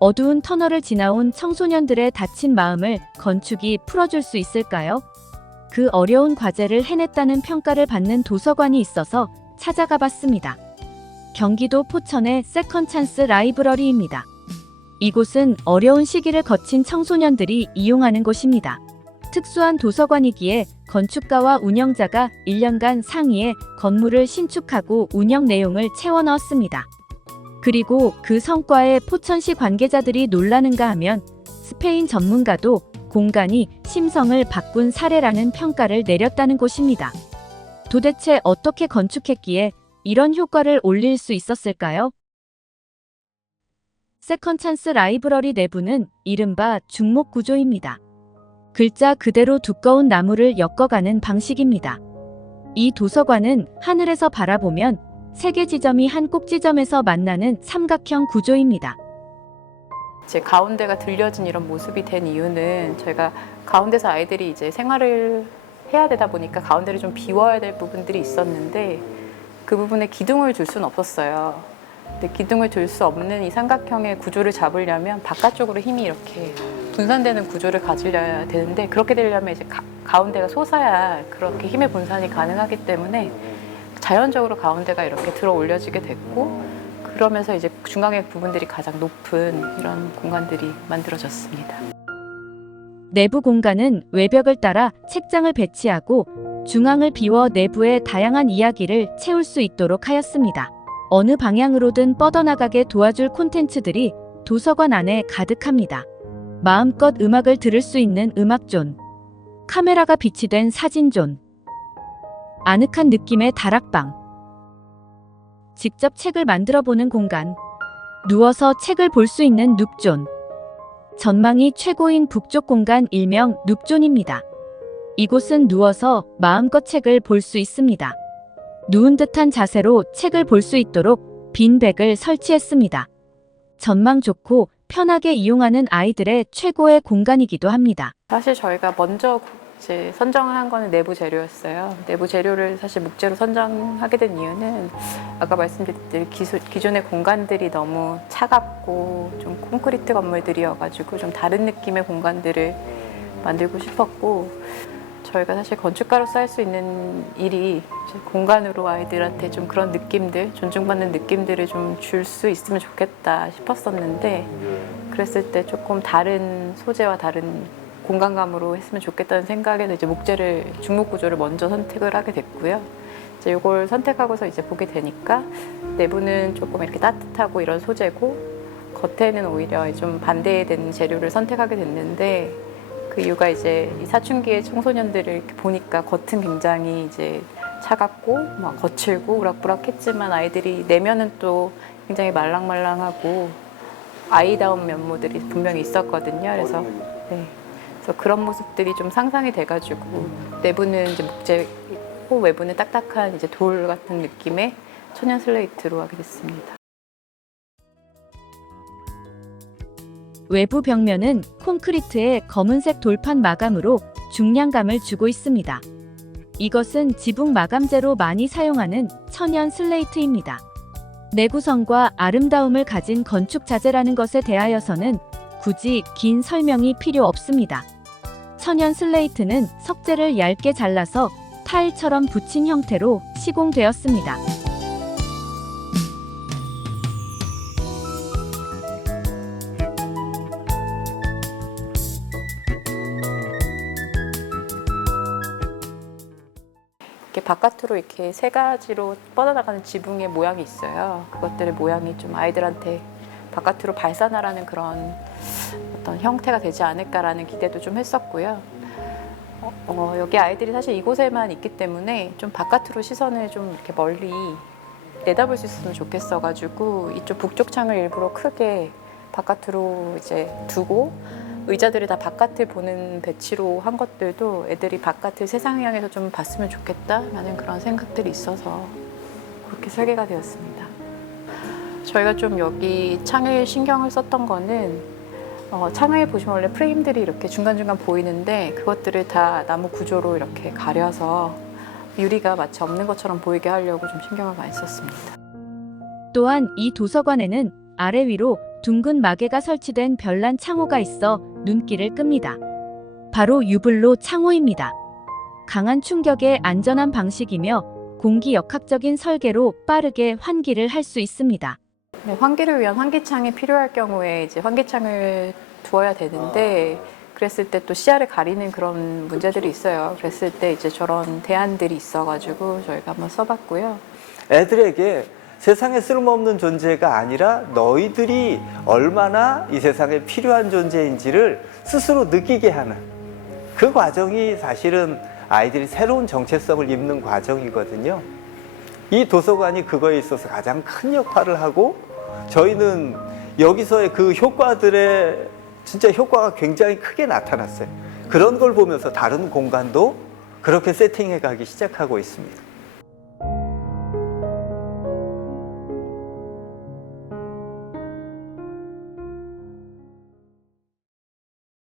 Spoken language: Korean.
어두운 터널을 지나온 청소년들의 다친 마음을 건축이 풀어줄 수 있을까요? 그 어려운 과제를 해냈다는 평가를 받는 도서관이 있어서 찾아가 봤습니다. 경기도 포천의 세컨 찬스 라이브러리입니다. 이곳은 어려운 시기를 거친 청소년들이 이용하는 곳입니다. 특수한 도서관이기에 건축가와 운영자가 1년간 상의해 건물을 신축하고 운영 내용을 채워 넣었습니다. 그리고 그 성과에 포천시 관계자들이 놀라는가 하면 스페인 전문가도 공간이 심성을 바꾼 사례라는 평가를 내렸다는 곳입니다. 도대체 어떻게 건축했기에 이런 효과를 올릴 수 있었을까요? 세컨찬스 라이브러리 내부는 이른바 중목 구조입니다. 글자 그대로 두꺼운 나무를 엮어가는 방식입니다. 이 도서관은 하늘에서 바라보면 세 개 지점이 한 꼭지점에서 만나는 삼각형 구조입니다. 제 가운데가 들려진 이런 모습이 된 이유는 저희가 가운데서 아이들이 이제 생활을 해야 되다 보니까 가운데를 좀 비워야 될 부분들이 있었는데 그 부분에 기둥을 둘 수는 없었어요. 근데 기둥을 둘수 없는 이 삼각형의 구조를 잡으려면 바깥쪽으로 힘이 이렇게 분산되는 구조를 가지려야 되는데 그렇게 되려면 이제 가, 운데가 솟아야 그렇게 힘의 분산이 가능하기 때문에 자연적으로 가운데가 이렇게 들어 올려지게 됐고 그러면서 이제 중앙의 부분들이 가장 높은 이런 공간들이 만들어졌습니다. 내부 공간은 외벽을 따라 책장을 배치하고 중앙을 비워 내부의 다양한 이야기를 채울 수 있도록 하였습니다. 어느 방향으로든 뻗어나가게 도와줄 콘텐츠들이 도서관 안에 가득합니다. 마음껏 음악을 들을 수 있는 음악존, 카메라가 비치된 사진존, 아늑한 느낌의 다락방, 직접 책을 만들어 보는 공간, 누워서 책을 볼 수 있는 눕존, 전망이 최고인 북쪽 공간 일명 눕존입니다. 이곳은 누워서 마음껏 책을 볼 수 있습니다. 누운 듯한 자세로 책을 볼 수 있도록 빈 백을 설치했습니다. 전망 좋고 편하게 이용하는 아이들의 최고의 공간이기도 합니다. 사실 저희가 먼저 이제 선정을 한 거는 내부 재료였어요. 내부 재료를 사실 목재로 선정하게 된 이유는 아까 말씀드린 기소, 기존의 공간들이 너무 차갑고 좀 콘크리트 건물들이어가지고 좀 다른 느낌의 공간들을 만들고 싶었고 저희가 사실 건축가로서 할 수 있는 일이 공간으로 아이들한테 좀 그런 느낌들, 존중받는 느낌들을 좀 줄 수 있으면 좋겠다 싶었었는데 그랬을 때 조금 다른 소재와 다른 공간감으로 했으면 좋겠다는 생각에서 이제 목재를 중목 구조를 먼저 선택을 하게 됐고요. 이제 이걸 선택하고서 이제 보게 되니까 내부는 조금 이렇게 따뜻하고 이런 소재고 겉에는 오히려 좀 반대된 재료를 선택하게 됐는데 그 이유가 이제 이 사춘기의 청소년들을 이렇게 보니까 겉은 굉장히 이제 차갑고 막 거칠고 우락부락했지만 아이들이 내면은 또 굉장히 말랑말랑하고 아이다운 면모들이 분명히 있었거든요. 그래서 네. 그런 모습들이 좀 상상이 돼가지고 내부는 이제 목재고 외부는 딱딱한 이제 돌 같은 느낌의 천연 슬레이트로 하게 됐습니다. 외부 벽면은 콘크리트의 검은색 돌판 마감으로 중량감을 주고 있습니다. 이것은 지붕 마감재로 많이 사용하는 천연 슬레이트입니다. 내구성과 아름다움을 가진 건축 자재라는 것에 대하여서는 굳이 긴 설명이 필요 없습니다. 천연 슬레이트는 석재를 얇게 잘라서 타일처럼 붙인 형태로 시공되었습니다. 이렇게 바깥으로 이렇게 세 가지로 뻗어나가는 지붕의 모양이 있어요. 그것들의 모양이 좀 아이들한테 바깥으로 발산하라는 그런 어떤 형태가 되지 않을까라는 기대도 좀 했었고요. 어, 어, 여기 아이들이 사실 이곳에만 있기 때문에 좀 바깥으로 시선을 좀 이렇게 멀리 내다볼 수 있으면 좋겠어가지고 이쪽 북쪽 창을 일부러 크게 바깥으로 이제 두고 의자들을 다 바깥을 보는 배치로 한 것들도 애들이 바깥을 세상을 향해서 좀 봤으면 좋겠다라는 그런 생각들이 있어서 그렇게 설계가 되었습니다. 저희가 좀 여기 창에 신경을 썼던 거는 어, 창에 보시면 원래 프레임들이 이렇게 중간중간 보이는데 그것들을 다 나무 구조로 이렇게 가려서 유리가 마치 없는 것처럼 보이게 하려고 좀 신경을 많이 썼습니다. 또한 이 도서관에는 아래 위로 둥근 마개가 설치된 별난 창호가 있어 눈길을 끕니다. 바로 유블로 창호입니다. 강한 충격에 안전한 방식이며 공기 역학적인 설계로 빠르게 환기를 할 수 있습니다. 네, 환기를 위한 환기창이 필요할 경우에 이제 환기창을 두어야 되는데 그랬을 때 또 시야를 가리는 그런 문제들이 있어요. 그랬을 때 이제 저런 대안들이 있어가지고 저희가 한번 써봤고요. 애들에게 세상에 쓸모없는 존재가 아니라 너희들이 얼마나 이 세상에 필요한 존재인지를 스스로 느끼게 하는 그 과정이 사실은 아이들이 새로운 정체성을 입는 과정이거든요. 이 도서관이 그거에 있어서 가장 큰 역할을 하고 저희는 여기서의 그 효과들의 진짜 효과가 굉장히 크게 나타났어요. 그런 걸 보면서 다른 공간도 그렇게 세팅해 가기 시작하고 있습니다.